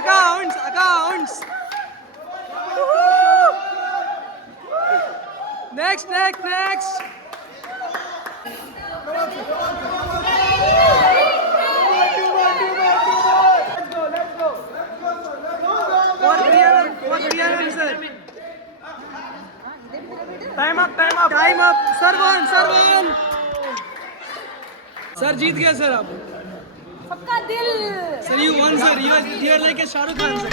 Accounts. Next. What Priyanka sir? Time up. Serve on. Sir, जीत गया sir आप. सबका दिल. Sir, you won sir. You are like a Shah Rukh Khan sir.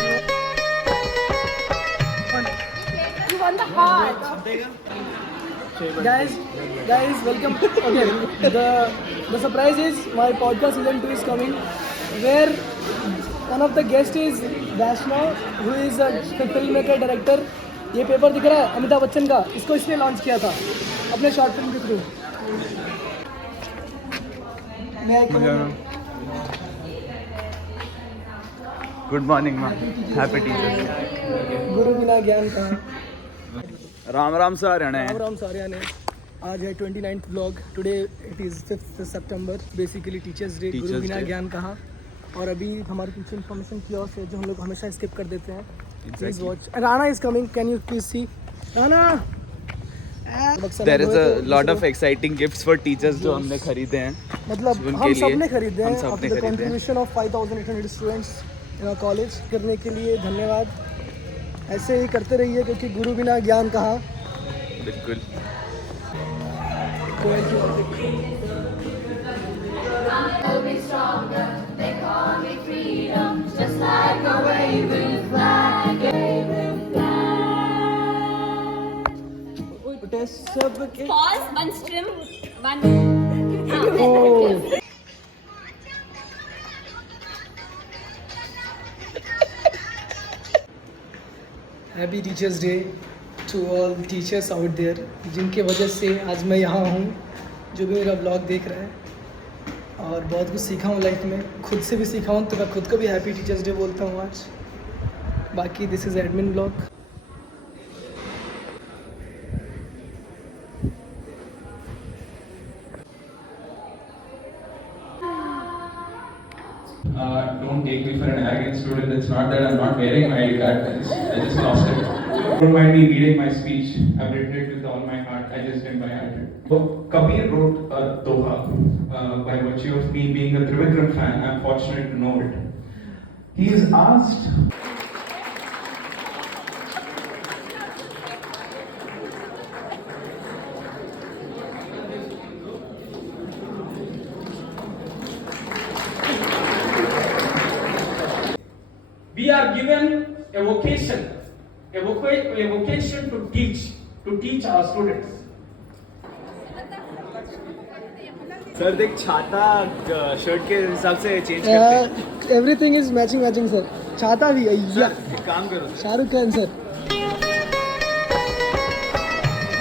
You won the heart. Guys, welcome. Okay, the surprise is my podcast season 2 is coming, where one of the guests is Vaishnav, who is a filmmaker director. ये पेपर दिख रहा है अमिताभ बच्चन का, इसको इसने लॉन्च किया था अपने शॉर्ट फिल्म के through. Good morning ma'am, happy teachers. गुरु बिना ज्ञान कहाँ. राम से हरियाणा है. राम सारियाने. आज है 29th vlog. Today it is 5th September, basically teachers day. गुरु बिना ज्ञान कहाँ. और अभी हमारे पीछे इन्फॉर्मेशन कियोस्क है जो हम लोग हमेशा स्किप कर देते हैं. Please watch. Rana is coming. Can you please see Rana. There is a lot of exciting gifts for teachers जो हमने खरीदे हैं. मतलब हम सब ने खरीदे हैं. after the contribution of 5,800 students in our college. करने के लिए धन्यवाद. ऐसे ही करते रहिए क्योंकि गुरु बिना ज्ञान कहाँ. बिल्कुल. Pause. One string. One. Happy teachers day to all teachers out there, जिनके वजह से आज मैं यहाँ हूँ. जो भी मेरा ब्लॉग देख रहा है, और बहुत कुछ सीखा हूँ लाइफ में, खुद से भी सीखा हूँ, तो मैं खुद को भी हैप्पी टीचर्स डे बोलता हूँ आज. बाकी this is admin blog. Don't take me for an arrogant student. It's not that I'm not wearing my ID card. I just lost it. Don't mind me reading my speech. I've written it with all my heart. I just didn't by heart it. But Kabir wrote a doha. By virtue of me being a Trivikram fan, I'm fortunate to know it. He is asked. We are given a vocation to teach our students. Sir देख, छाता shirt के हिसाब से change करते हैं. Everything is matching sir. छाता भी है. एक काम करो, Shahrukh Khan sir.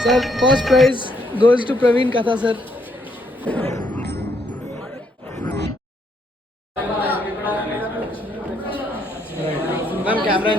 Sir first prize goes to Praveen Katha sir. Ma'am camera